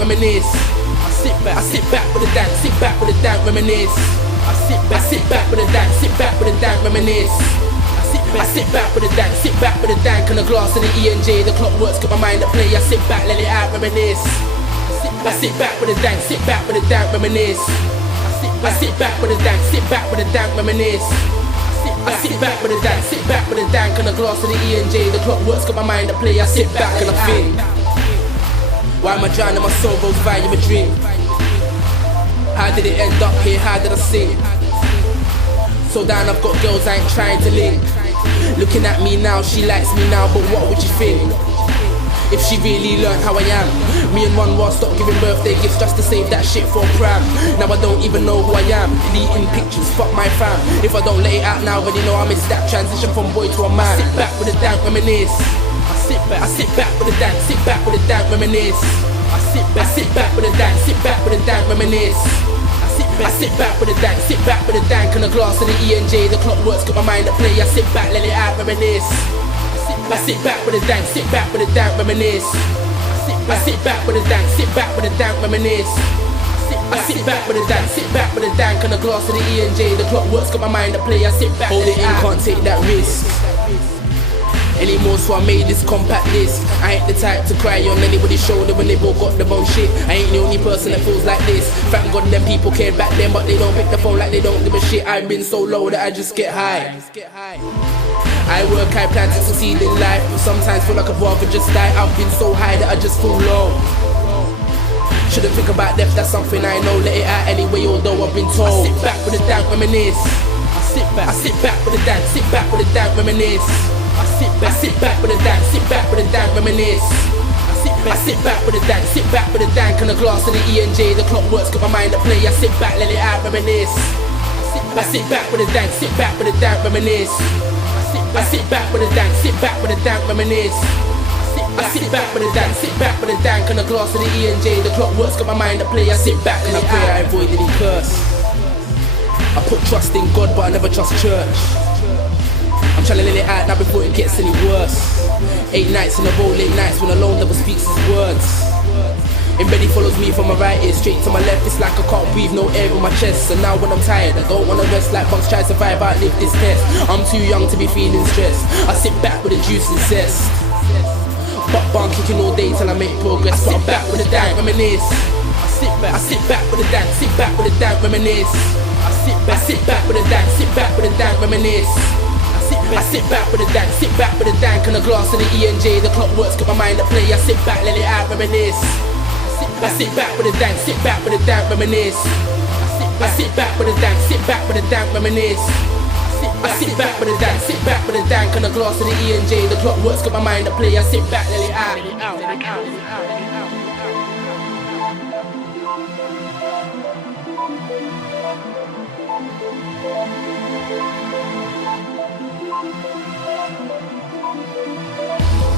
reminisce. I sit back with a dank, sit back with a dank, reminisce. I sit back with a dank, sit back with a dank, reminisce. I sit back with a dank, sit back with a dank, and a glass of the E&J. The Clockworks got my mind at play. I sit back, let it out, reminisce. I sit back with a dank, sit back with a dank, reminisce. I sit back with a dank, sit back with a dank, reminisce. I sit back with a dank, sit back with a dank, and a glass of the E&J. The Clockworks got my mind at play. I sit back and I think, why am I drowning my sorrows via a drink? How did it end up here? How did I sink? So down, I've got girls I ain't trying to link. Looking at me now, she likes me now, but what would you think if she really learned how I am? Me and one was stopped giving birthday gifts just to save that shit for a pram. Now I don't even know who I am. Deleting pictures, fuck my fam. If I don't let it out now, already know I missed that transition from boy to a man. Sit back with a dank, reminisce. I sit back with a dank, sit back with a dank, reminisce. I sit back with a dank, sit back with a dank, reminisce. I sit back with a dank, sit back with a dank, and a glass of the E&J. The Clockworks got my mind at play. I sit back, let it out, reminisce. I sit back with a dank, sit back with a dank, reminisce. I sit back with a dank, sit back with a dank, reminisce. I sit back with a dank, sit back with a dank, and a glass of the E&J. The Clockworks got my mind at play. I sit back, hold it in, can't take that risk anymore, so I made this compact disc. I ain't the type to cry on anybody's shoulder when they both got the bone shit. I ain't the only person that feels like this. Thank God them people cared back then, but they don't pick the phone like they don't give a shit. I've been so low that I just get high. I work, I plan to succeed in life, but sometimes feel like I'd rather just die. I've been so high that I just feel low. Shouldn't think about death, that's something I know. Let it out anyway, although I've been told. I sit back with a dank, reminisce. I sit back with a dank, sit back with a dank, reminisce. I sit back with a dank, sit back with a dank, reminisce. I sit back with a dank, sit back with a dank, and a glass of the E&J. The Clockworks got my mind at play. I sit back, let it out, reminisce. I sit back with a dank, sit back with a dank, reminisce. I sit back with a dank, sit back with a dank, reminisce. I sit back with a dank, sit back with a dank, and a glass of the E&J. The Clockworks got my mind at play. I sit back and I pray I avoid any curse. I put trust in God, but I never trust church. I'm trying to let it out now before it gets any worse. 8 nights in a row, late nights when alone never speaks his words. In bed he follows me from my right ear straight to my left. It's like I can't breathe, no air in my chest. So now when I'm tired, I don't wanna rest. Like bunks try to survive, I live this test. I'm too young to be feeling stressed. I sit back with a juice and zest. Butt barn kicking all day till I make progress. But I'm back with a dank, reminisce. I sit back with a dank, sit back with a dank, reminisce. I sit back with a dank, sit back with a dank, reminisce. I sit back with a dank, sit back with a dank, and a glass of the E&J. The Clockworks got my mind at play. I sit back, let it out, reminisce. I sit back with a dank, sit back with a dank, reminisce. I sit back with a dank, sit back with a dank, reminisce. I sit back with a dank, sit back with a dank, and a glass of the E&J. The Clockworks got my mind at play. I sit back, let it out.